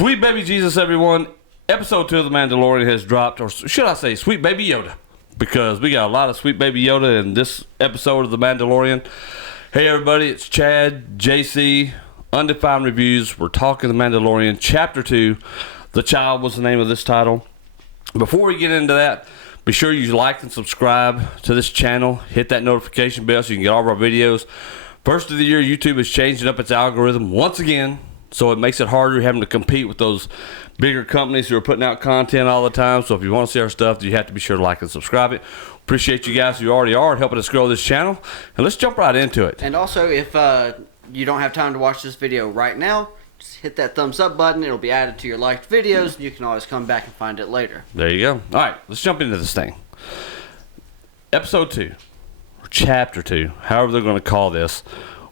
Sweet baby Jesus, everyone. Episode 2 of The Mandalorian has dropped, or should I say Sweet Baby Yoda, because we got a lot of Sweet Baby Yoda in this episode of The Mandalorian. Hey everybody, it's Chad, JC, Undefined Reviews. We're talking The Mandalorian, Chapter 2. The Child was the name of this title. Before we get into that, be sure you like and subscribe to this channel. Hit that notification bell so you can get all of our videos. First of the year, YouTube is changing up its algorithm once again, so it makes it harder having to compete with those bigger companies who are putting out content all the time. So if you want to see our stuff, you have to be sure to like and subscribe it. Appreciate you guys who already are helping us grow this channel. And let's jump right into it. And also, if you don't have time to watch this video right now, just hit that thumbs up button. It'll be added to your liked videos. And you can always come back and find it later. There you go. All right, let's jump into this thing. Episode 2, or Chapter 2, however they're going to call this.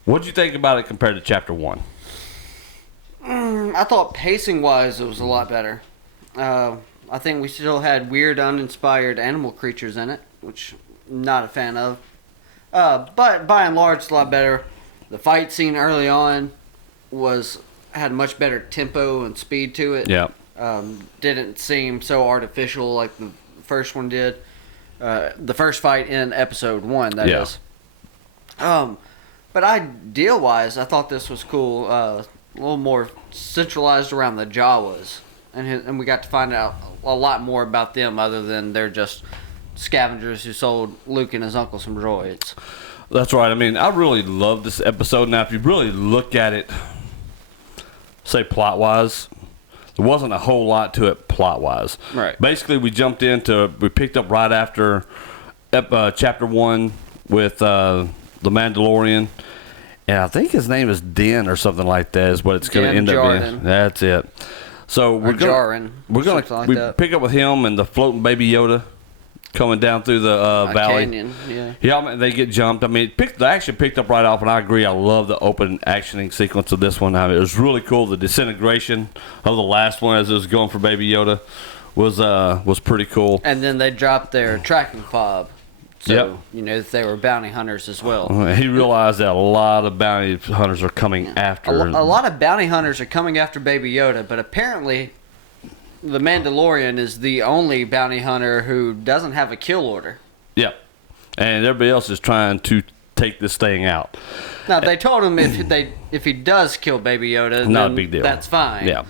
What'd you think about it compared to Chapter 1? I thought pacing-wise, it was a lot better. I think we still had weird, uninspired animal creatures in it, which I'm not a fan of. But by and large, it's a lot better. The fight scene early on had much better tempo and speed to it. Yeah. Didn't seem so artificial like the first one did. The first fight in episode 1, that is. But ideal-wise, I thought this was cool. A little more centralized around the Jawas. And we got to find out a lot more about them other than they're just scavengers who sold Luke and his uncle some droids. That's right. I mean, I really love this episode. Now, if you really look at it, say plot-wise, there wasn't a whole lot to it plot-wise. Right. Basically, we picked up right after Chapter 1 with The Mandalorian. And I think his name is Den or something like that is what it's going to end up being. That's it. So we pick up with him and the floating baby Yoda coming down through the valley. Canyon, yeah. Yeah, they get jumped. I mean, the action picked up right off, and I agree. I love the open actioning sequence of this one. I mean, it was really cool. The disintegration of the last one as it was going for baby Yoda was pretty cool. And then they dropped their tracking fob. So, yep. You know that they were bounty hunters as well. He realized that a lot of bounty hunters are coming after. A lot of bounty hunters are coming after Baby Yoda, but apparently the Mandalorian is the only bounty hunter who doesn't have a kill order. Yep. And everybody else is trying to take this thing out. Now, they told him if he does kill Baby Yoda, not then a big deal. That's fine. Yeah.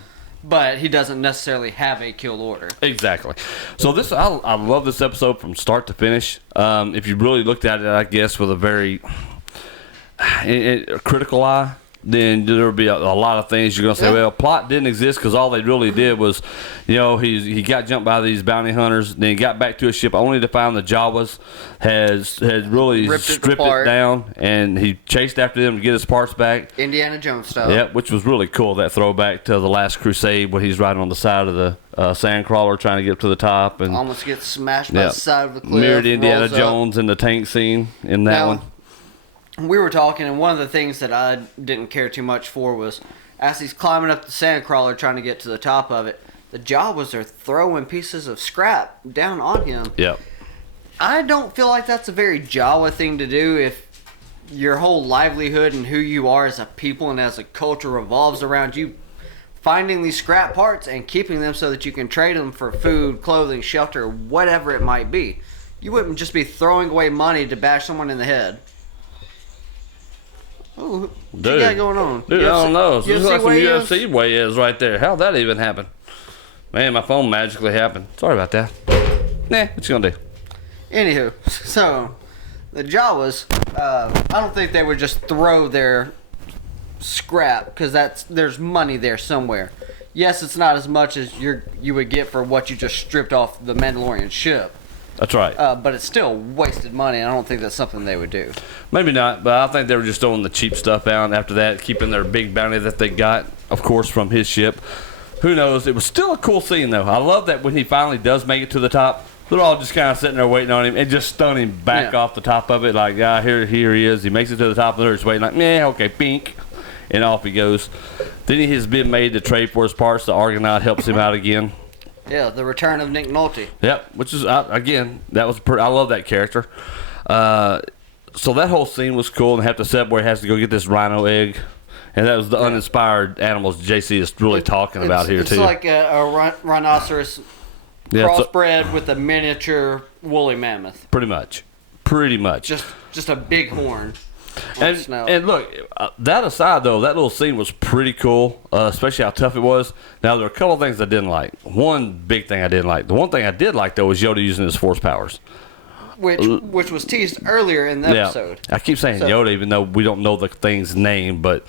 But he doesn't necessarily have a kill order. Exactly. So I love this episode from start to finish. If you really looked at it, I guess, with a very critical eye, then there would be a lot of things you're going to say, well, plot didn't exist because all they really did was, he got jumped by these bounty hunters, then he got back to his ship only to find the Jawas had really stripped it down, and he chased after them to get his parts back. Indiana Jones style. Yep, which was really cool, that throwback to The Last Crusade when he's riding on the side of the sandcrawler trying to get up to the top. And almost gets smashed by the side of the cliff. Mirrored Indiana Jones in the tank scene in that one. We were talking, and one of the things that I didn't care too much for was, as he's climbing up the sandcrawler trying to get to the top of it, the Jawas are throwing pieces of scrap down on him. Yep. I don't feel like that's a very Jawa thing to do if your whole livelihood and who you are as a people and as a culture revolves around you finding these scrap parts and keeping them so that you can trade them for food, clothing, shelter, whatever it might be. You wouldn't just be throwing away money to bash someone in the head. Ooh, what you got going on? Dude, UFC, I don't know. This is like some weigh-ins? UFC weigh-ins right there. How'd that even happen? Man, my phone magically happened. Sorry about that. Nah, what you gonna do? Anywho, so the Jawas, I don't think they would just throw their scrap because there's money there somewhere. Yes, it's not as much as you would get for what you just stripped off the Mandalorian ship. That's right. But it's still wasted money. I don't think that's something they would do. Maybe not, but I think they were just throwing the cheap stuff out after that, keeping their big bounty that they got, of course, from his ship. Who knows? It was still a cool scene, though. I love that when he finally does make it to the top, they're all just kind of sitting there waiting on him and just stun him back off the top of it. Like, here he is. He makes it to the top, and they're just waiting like, okay, bink. And off he goes. Then he has been made to trade for his parts. The Argonaut helps him out again. Yeah, the return of Nick Nolte. Yep, which is, again, I love that character. So that whole scene was cool, and have to set where he has to go get this rhino egg And that was the uninspired animals JC is really talking about here, too. It's like a rhinoceros crossbred with a miniature woolly mammoth. Pretty much. Pretty much. Just a big horn. And look, that aside, though, that little scene was pretty cool, especially how tough it was. Now, there are a couple of things I didn't like. One big thing I didn't like. The one thing I did like, though, was Yoda using his force powers. Which was teased earlier in the episode. I keep saying Yoda, even though we don't know the thing's name, but,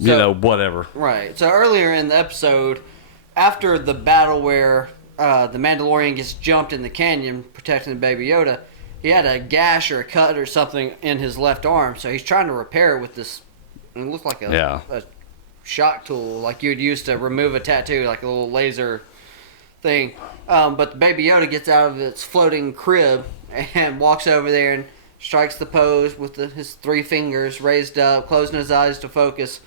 you know, whatever. Right. So earlier in the episode, after the battle where the Mandalorian gets jumped in the canyon protecting Baby Yoda, he had a gash or a cut or something in his left arm, so he's trying to repair it with this. It looked like a shock tool, like you'd use to remove a tattoo, like a little laser thing. But the Baby Yoda gets out of its floating crib and walks over there and strikes the pose with his 3 fingers raised up, closing his eyes to focus,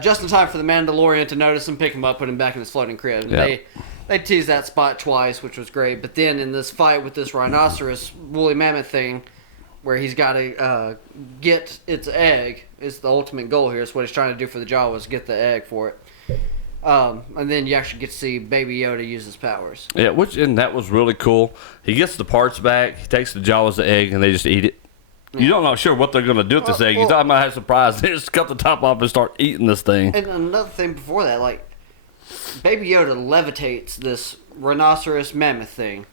just in time for the Mandalorian to notice him, pick him up, put him back in his floating crib. Yep. They teased that spot twice, which was great. But then in this fight with this rhinoceros woolly mammoth thing, where he's got to get its egg, is the ultimate goal here. Is what he's trying to do for the Jawas, get the egg for it. And then you actually get to see Baby Yoda use his powers. Yeah, and that was really cool. He gets the parts back. He takes the Jawas the egg, and they just eat it. You don't know sure what they're going to do with this egg. You thought I might have a surprise. They just cut the top off and start eating this thing. And another thing before that, like, Baby Yoda levitates this rhinoceros mammoth thing,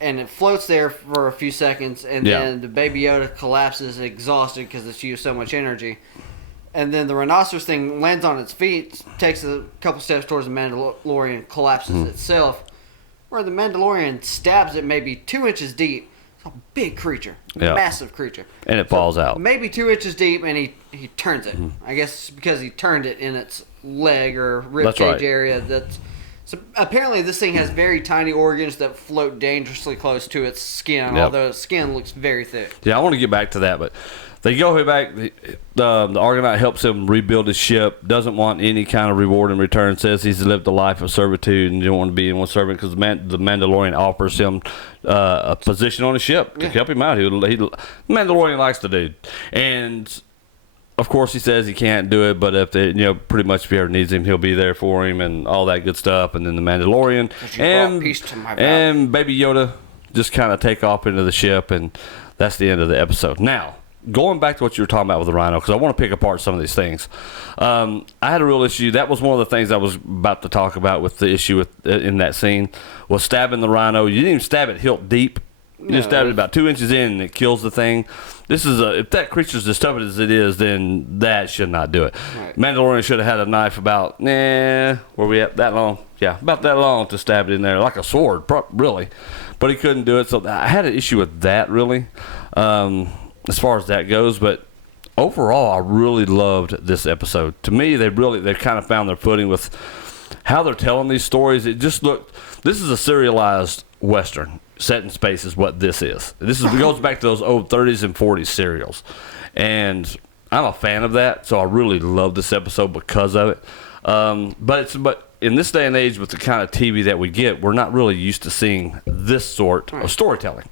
and it floats there for a few seconds, and then the Baby Yoda collapses exhausted because it's used so much energy. And then the rhinoceros thing lands on its feet, takes a couple steps towards the Mandalorian, collapses itself, where the Mandalorian stabs it maybe 2 inches deep. It's a big creature, massive creature. And it falls out. Maybe 2 inches deep, and he turns it. I guess because he turned it in its leg or rib cage area. So apparently this thing has very tiny organs that float dangerously close to its skin, although its skin looks very thick. Yeah, I want to get back to that, but they go back. The Argonaut helps him rebuild his ship, doesn't want any kind of reward in return, says he's lived a life of servitude and didn't want to be anyone's servant because the Mandalorian offers him a position on the ship to help him out. Mandalorian likes the dude. And of course, he says he can't do it, but if pretty much if he ever needs him, he'll be there for him and all that good stuff. And then the Mandalorian and Baby Yoda just kind of take off into the ship, and that's the end of the episode. Now, going back to what you were talking about with the rhino, because I want to pick apart some of these things. I had a real issue. That was one of the things I was about to talk about with the issue in that scene, was stabbing the rhino. You didn't even stab it hilt deep. You just stabbed it about 2 inches in, and it kills the thing. This is if that creature's as tough as it is, then that should not do it. Right. Mandalorian should have had a knife about, where we at that long? Yeah, about that long to stab it in there, like a sword, really. But he couldn't do it, so I had an issue with that, really, as far as that goes. But overall, I really loved this episode. To me, they've kind of found their footing with how they're telling these stories. It just looked, this is a serialized Western. Set in space is what this is. It goes back to those old 30s and 40s serials. And I'm a fan of that, so I really love this episode because of it. But in this day and age with the kind of TV that we get, we're not really used to seeing this sort of storytelling.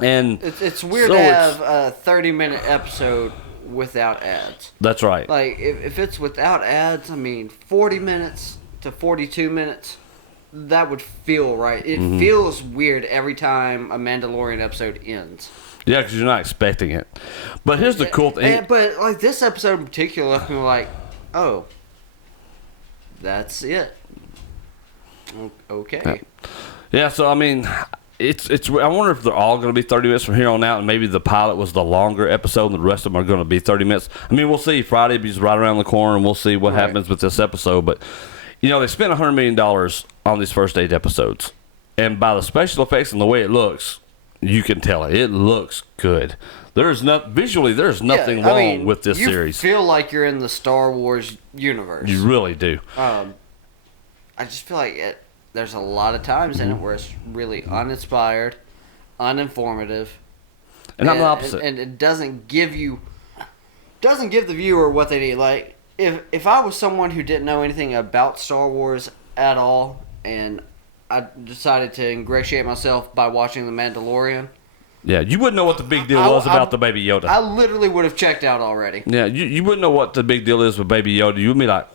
And it's weird to have a 30-minute episode without ads. That's right. Like, if it's without ads, 40 minutes to 42 minutes, that would feel right. It feels weird every time a Mandalorian episode ends. Yeah, because you're not expecting it. But here's the cool thing. But like this episode in particular left me like, oh, that's it. Okay. Yeah, so it's. I wonder if they're all going to be 30 minutes from here on out, and maybe the pilot was the longer episode, and the rest of them are going to be 30 minutes. We'll see. Friday is right around the corner, and we'll see what happens with this episode. But they spent $100 million on these first 8 episodes, and by the special effects and the way it looks, you can tell it looks good. There's nothing wrong with this series. You feel like you're in the Star Wars universe. You really do. I just feel like there's a lot of times in it where it's really uninspired, uninformative, and I'm the opposite. And it doesn't give the viewer what they need. Like if I was someone who didn't know anything about Star Wars at all, and I decided to ingratiate myself by watching The Mandalorian, Yeah, you wouldn't know what the big deal was about the Baby Yoda. I literally would have checked out already. Yeah, you wouldn't know what the big deal is with Baby Yoda. You would be like,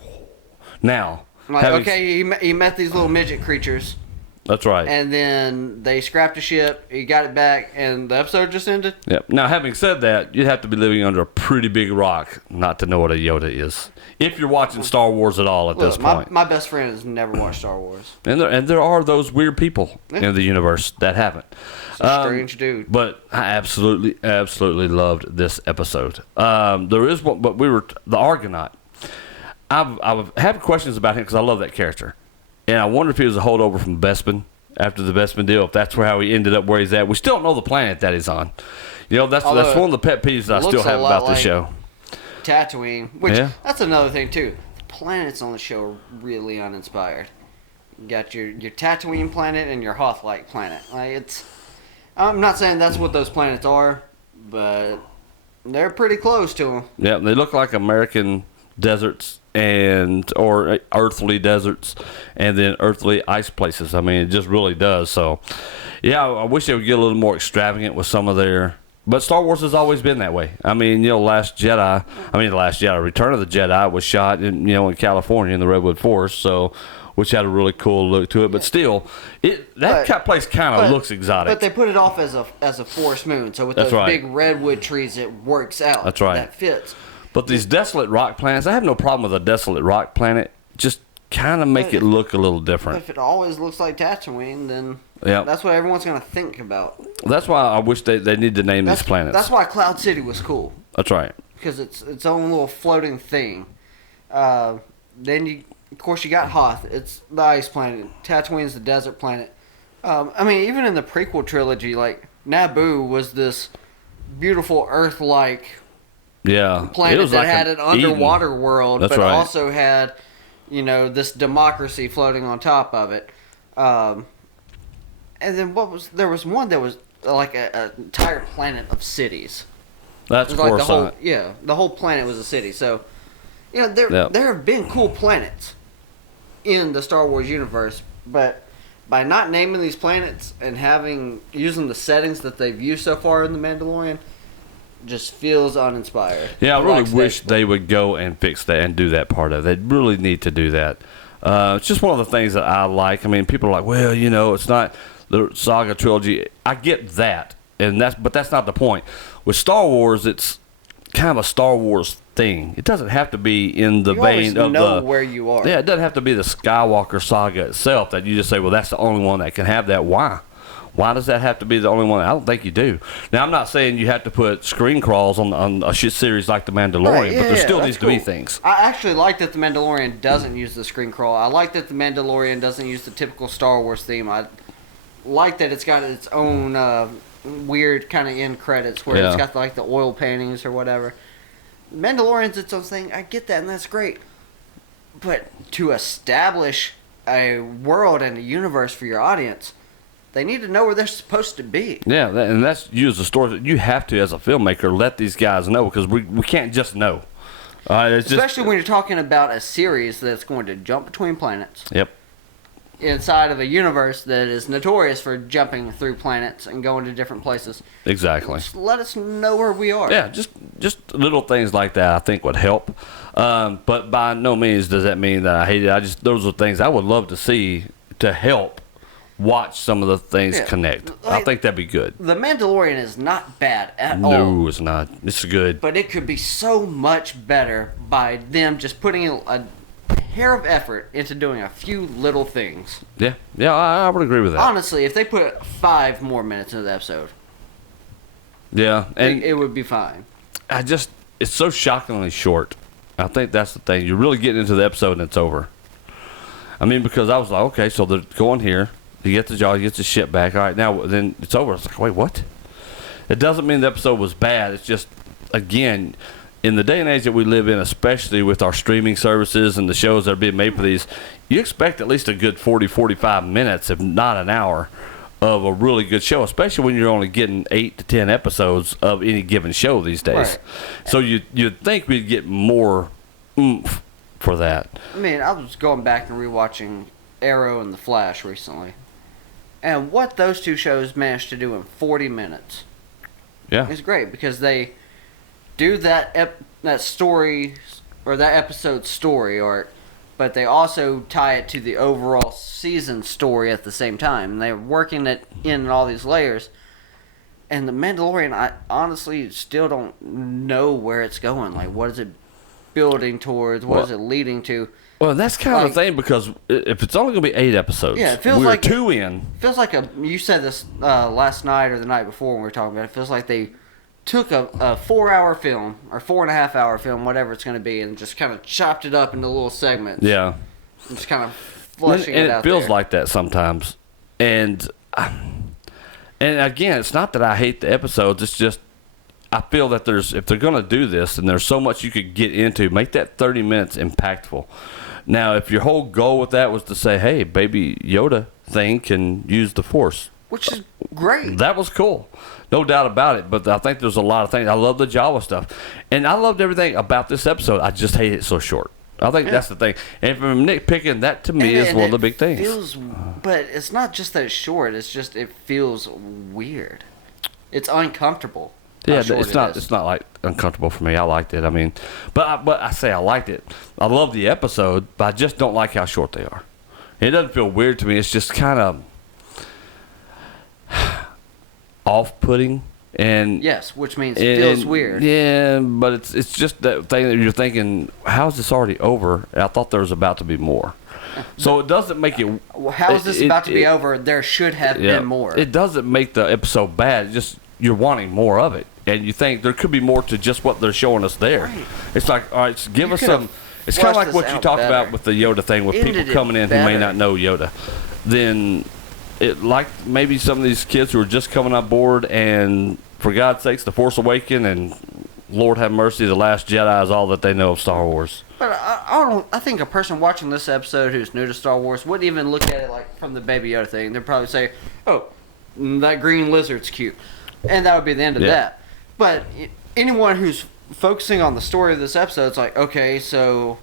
now. Like, okay, he met these little midget creatures. That's right. And then they scrapped a ship, he got it back, and the episode just ended? Yep. Now, having said that, you'd have to be living under a pretty big rock not to know what a Yoda is. If you're watching Star Wars at all at this point. My best friend has never watched Star Wars. And there are those weird people in the universe that haven't. It's a strange dude. But I absolutely loved this episode. There is one, but the Argonaut. I have questions about him because I love that character. And I wonder if he was a holdover from Bespin after the Bespin deal, if that's how he ended up where he's at. We still don't know the planet that he's on. You know, that's one of the pet peeves that I still have about the show. Tatooine, which that's another thing too. The planets on the show are really uninspired. You got your Tatooine planet and your Hoth-like planet. Like I'm not saying that's what those planets are, but they're pretty close to them. Yeah, they look like American deserts or earthly deserts, and then earthly ice places. I mean, it just really does. So, yeah, I wish they would get a little more extravagant with some of their. But Star Wars has always been that way. I mean, Return of the Jedi was shot in California in the Redwood Forest, so which had a really cool look to it. But still, that place kind of looks exotic. But they put it off as a forest moon, so with those big redwood trees, it works out. That's right. That fits. But these desolate rock planets, I have no problem with a desolate rock planet. Just kind of make it look a little different. If it always looks like Tatooine, then that's what everyone's going to think about. That's why I wish they need to name these planets. That's why Cloud City was cool. That's right. Because it's its own little floating thing. Then, of course, you got Hoth. It's the ice planet. Tatooine's the desert planet. I mean, even in the prequel trilogy, like, Naboo was this beautiful Earth-like planet that had an underwater world, but also had, this democracy floating on top of it. And then there was one that was like an entire planet of cities. That's Coruscant. The whole planet was a city. So, there have been cool planets in the Star Wars universe, but by not naming these planets and using the settings that they've used so far in The Mandalorian, just feels uninspired. Yeah, I really wish they would go and fix that and do that part of it. They really need to do that. It's just one of the things that I like. I mean, people are like, well, it's not the saga trilogy. I get that, but that's not the point. With Star Wars, it's kind of a Star Wars thing. It doesn't have to be in the vein of know where you are. Yeah, it doesn't have to be the Skywalker saga itself that you just say, well, that's the only one that can have that. Why? Why does that have to be the only one? I don't think you do. Now, I'm not saying you have to put screen crawls on a shit series like The Mandalorian, but there still needs to be things. I actually like that The Mandalorian doesn't use the screen crawl. I like that The Mandalorian doesn't use the typical Star Wars theme. I like that it's got its own weird kind of end credits where it's got the oil paintings or whatever. Mandalorian's its own thing. I get that, and that's great. But to establish a world and a universe for your audience, they need to know where they're supposed to be. Yeah, and that's use the story that you have to, as a filmmaker, let these guys know, because we can't just know. Especially when you're talking about a series that's going to jump between planets. Yep. Inside of a universe that is notorious for jumping through planets and going to different places. Exactly. Just let us know where we are. Yeah, just little things like that I think would help. But by no means does that mean that I hate it. Those are things I would love to see to help watch some of the things connect. I think that'd be good. The Mandalorian is not bad at all. No, it's not. It's good. But it could be so much better by them just putting a hair of effort into doing a few little things. Yeah, I would agree with that. Honestly, if they put 5 more minutes into the episode, and it would be fine. It's so shockingly short. I think that's the thing. You're really getting into the episode and it's over. I mean, because I was like, okay, so they're going here. He gets the jaw, he gets the shit back. All right, now then it's over. It's like, wait, what? It doesn't mean the episode was bad. It's just, again, in the day and age that we live in, especially with our streaming services and the shows that are being made for these, you expect at least a good 40, 45 minutes, if not an hour, of a really good show, especially when you're only getting 8 to 10 episodes of any given show these days. Right. So you'd think we'd get more oomph for that. I mean, I was going back and rewatching Arrow and The Flash recently. And what those two shows managed to do in 40 minutes Yeah. It's great because they do that story or that episode story arc, but they also tie it to the overall season story at the same time. And they're working it in all these layers. And The Mandalorian, I honestly still don't know where it's going. Like, what is it building towards? What is it leading to? Well, that's kind of the thing, because if it's only going to be 8 episodes, yeah, it feels we're like 2 in. Feels like you said this last night or the night before when we were talking about it. It feels like they took a 4-hour film or 4.5-hour film, whatever it's going to be, and just kind of chopped it up into little segments. Yeah. And just kind of flushing and it out it feels there. like that sometimes. And again, it's not that I hate the episodes. It's just I feel that if they're going to do this, and there's so much you could get into, make that 30 minutes impactful. Now, if your whole goal with that was to say, hey, Baby Yoda thing can use the Force. Which is great. That was cool. No doubt about it. But I think there's a lot of things. I love the Jawa stuff. And I loved everything about this episode. I just hate it so short. I think that's the thing. And from nitpicking, that to me is one of the big things. But it's not just that it's short. It's just it feels weird. It's uncomfortable. Yeah, it's not like uncomfortable for me. I liked it. I mean, but I say I liked it. I love the episode, but I just don't like how short they are. It doesn't feel weird to me. It's just kind of off-putting. And yes, which means it feels weird. Yeah, but it's just that thing that you're thinking, how is this already over? And I thought there was about to be more. So it doesn't make it. How is this about to be over? There should have been more. It doesn't make the episode bad. It's just you're wanting more of it, and you think there could be more to just what they're showing us there. Right. It's like, all right, give us some. It's kind of like what you talked about with the Yoda thing, with people coming in who may not know Yoda. Then, like maybe some of these kids who are just coming on board, and for God's sakes, The Force Awakens and Lord have mercy, The Last Jedi is all that they know of Star Wars. But I think a person watching this episode who's new to Star Wars wouldn't even look at it like from the Baby Yoda thing. They'd probably say, "Oh, that green lizard's cute," and that would be the end of that. But anyone who's focusing on the story of this episode, it's like, okay, so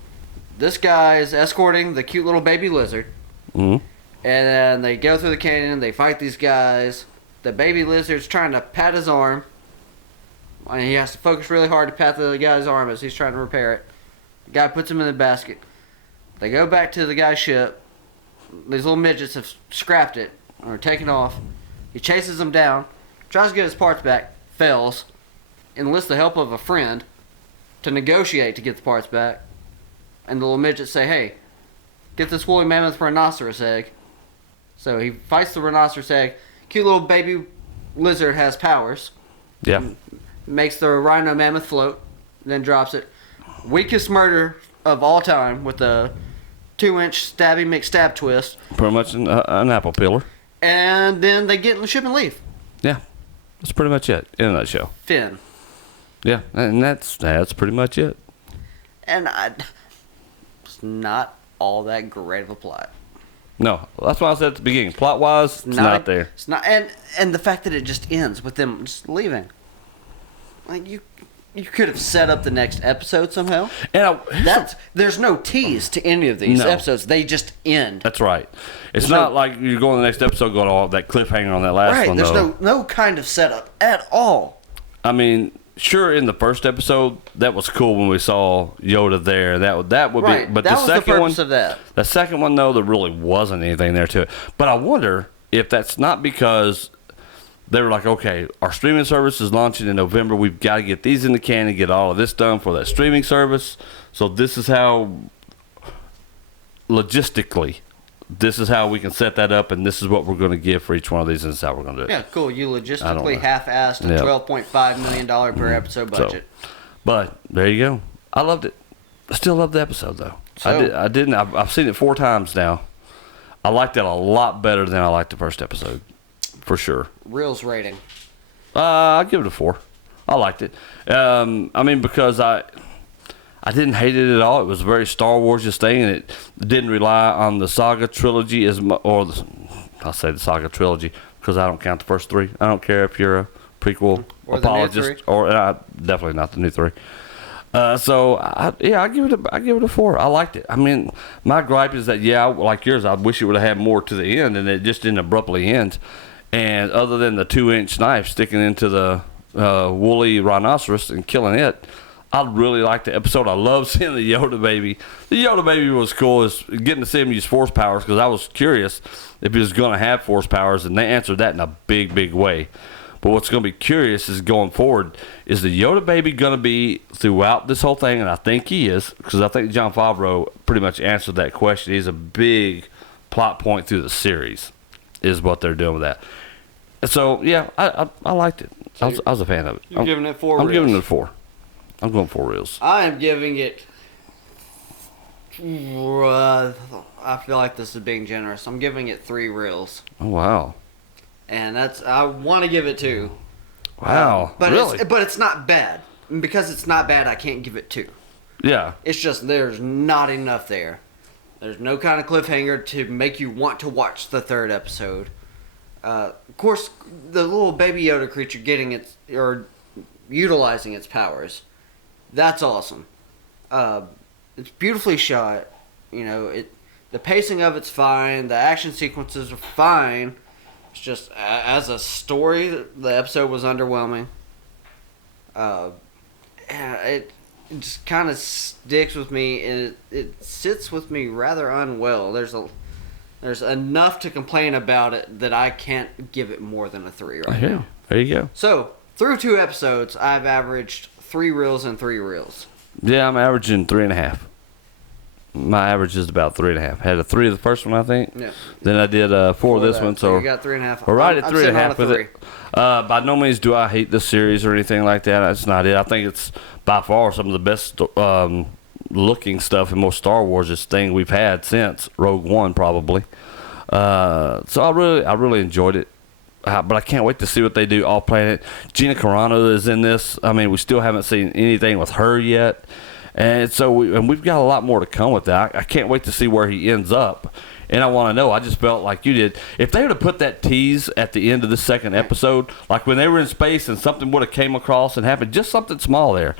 this guy is escorting the cute little baby lizard, and then they go through the canyon, they fight these guys. The baby lizard's trying to pat his arm, and he has to focus really hard to pat the guy's arm as he's trying to repair it. The guy puts him in the basket. They go back to the guy's ship. These little midgets have scrapped it or taken off. He chases them down, tries to get his parts back, fails, enlists the help of a friend to negotiate to get the parts back. And the little midgets say, hey, get this woolly mammoth rhinoceros egg. So he fights the rhinoceros egg. Cute little baby lizard has powers. Yeah. Makes the rhino mammoth float, then drops it. Weakest murder of all time with a 2-inch stabby McStab twist. Pretty much an apple peeler. And then they get in the ship and leave. Yeah. That's pretty much it in a nutshell. Finn. Yeah, and that's pretty much it. And it's not all that great of a plot. No, that's why I said at the beginning. Plot-wise, it's not there. It's not, and the fact that it just ends with them just leaving. Like you could have set up the next episode somehow. And there's no tease to any of these episodes. They just end. That's right. It's not like you're going to the next episode going, oh, that cliffhanger on that last one. Right, there's no kind of setup at all. I mean, sure, in the first episode, that was cool when we saw Yoda there. That would right. be. But that the was second the purpose one, of that. The second one, though, there really wasn't anything there to it. But I wonder if that's not because they were like, okay, our streaming service is launching in November. We've got to get these in the can and get all of this done for that streaming service. So this is how, logistically, this is how we can set that up, and this is what we're going to give for each one of these, and this is how we're going to do it. Yeah, cool. You logistically half-assed a $12.5 million per episode budget. But there you go. I loved it. I still love the episode, though. I've seen it 4 times now. I liked it a lot better than I liked the first episode. For sure. Reels rating. I'll give it a 4. I liked it. I mean, because I didn't hate it at all. It was a very Star Wars-ish thing, and it didn't rely on the saga trilogy as much, I'll say the saga trilogy because I don't count the first 3. I don't care if you're a prequel or apologist or definitely not the new 3. I give it a 4. I liked it. I mean, my gripe is that like yours, I wish it would have had more to the end, and it just didn't abruptly end. And other than the 2-inch knife sticking into the woolly rhinoceros and killing it. I really liked the episode. I love seeing the Yoda baby. The Yoda baby was cool. Is getting to see him use force powers because I was curious if he was going to have force powers, and they answered that in a big, big way. But what's going to be curious is going forward, is the Yoda baby going to be throughout this whole thing? And I think he is, because I think Jon Favreau pretty much answered that question. He's a big plot point through the series, is what they're doing with that. So, yeah, I liked it. I was a fan of it. You're giving it 4 reels. I'm giving it a 4. I'm going 4 reels. I am giving it... I feel like this is being generous. I'm giving it 3 reels. Oh, wow. And I want to give it 2. Wow. But really? It's not bad. And because it's not bad, I can't give it 2. Yeah. It's just there's not enough there. There's no kind of cliffhanger to make you want to watch the 3rd episode. Of course, the little baby Yoda creature getting its or utilizing its powers, that's awesome. It's beautifully shot. You know, the pacing of it's fine. The action sequences are fine. It's just as a story, the episode was underwhelming. It just kind of sticks with me, and it sits with me rather unwell. There's enough to complain about it that I can't give it more than a 3 right now. There you go. So, through 2 episodes, I've averaged 3 reels and 3 reels. Yeah, I'm averaging 3.5. My average is about 3.5. Had a 3 of the first one, I think. Yeah. Then I did 4 of this one. So you got 3.5. we're right at I'm 3.5 with 3. it. By no means do I hate this series or anything like that. That's not it. I think it's by far some of the best looking stuff and most Star Wars thing we've had since Rogue One, probably. So I really enjoyed it. But I can't wait to see what they do off planet. Gina Carano is in this. I mean, we still haven't seen anything with her yet. And so we've got a lot more to come with that. I can't wait to see where he ends up. And I want to know. I just felt like you did. If they would have put that tease at the end of the 2nd episode, like when they were in space and something would have came across and happened, just something small there,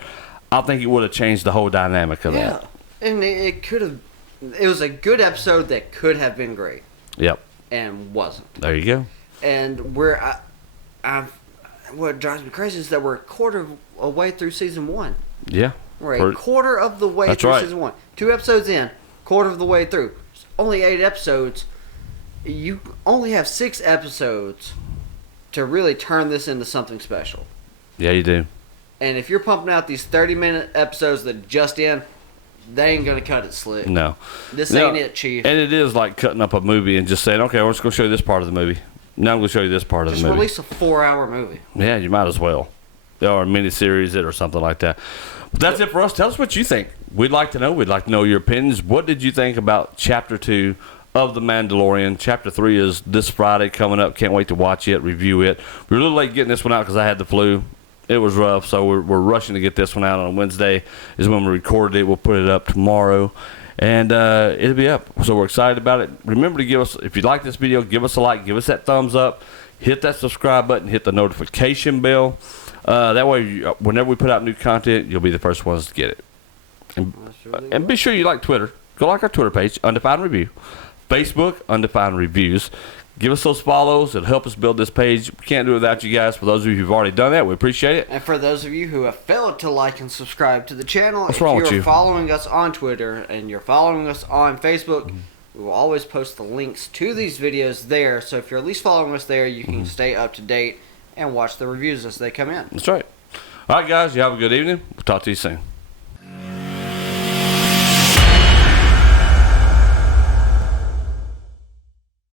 I think it would have changed the whole dynamic of that. And it could have. It was a good episode that could have been great. Yep. And wasn't. There you go. And what drives me crazy is that we're a quarter of a way through season 1. Yeah. We're a quarter of the way through season 1. 2 episodes in, quarter of the way through. It's only 8 episodes. You only have 6 episodes to really turn this into something special. Yeah, you do. And if you're pumping out these 30-minute episodes that just in, they ain't gonna cut it slick. No. This ain't it, Chief. And it is like cutting up a movie and just saying, okay, we're just going to show you this part of the movie. Now I'm going to show you this part of the movie. Just release a 4-hour movie. Yeah, you might as well. Or a miniseries it or something like that. But that's it for us. Tell us what you think. We'd like to know. We'd like to know your opinions. What did you think about Chapter 2 of The Mandalorian? Chapter 3 is this Friday coming up. Can't wait to watch it, review it. We're a little late getting this one out because I had the flu. It was rough, so we're rushing to get this one out on Wednesday is when we recorded it. We'll put it up tomorrow, and it'll be up. So we're excited about it. Remember to give us, if you like this video, give us a like, give us that thumbs up, hit that subscribe button, hit the notification bell. That way, whenever we put out new content, you'll be the first ones to get it. And be sure you like Twitter. Go like our Twitter page, Undefined Review. Facebook, Undefined Reviews. Give us those follows. It'll help us build this page. We can't do it without you guys. For those of you who've already done that, we appreciate it. And for those of you who have failed to like and subscribe to the channel, what's wrong with you? If you're following us on Twitter and you're following us on Facebook, we will always post the links to these videos there. So if you're at least following us there, you can stay up to date and watch the reviews as they come in. That's right. All right, guys. You have a good evening. We'll talk to you soon.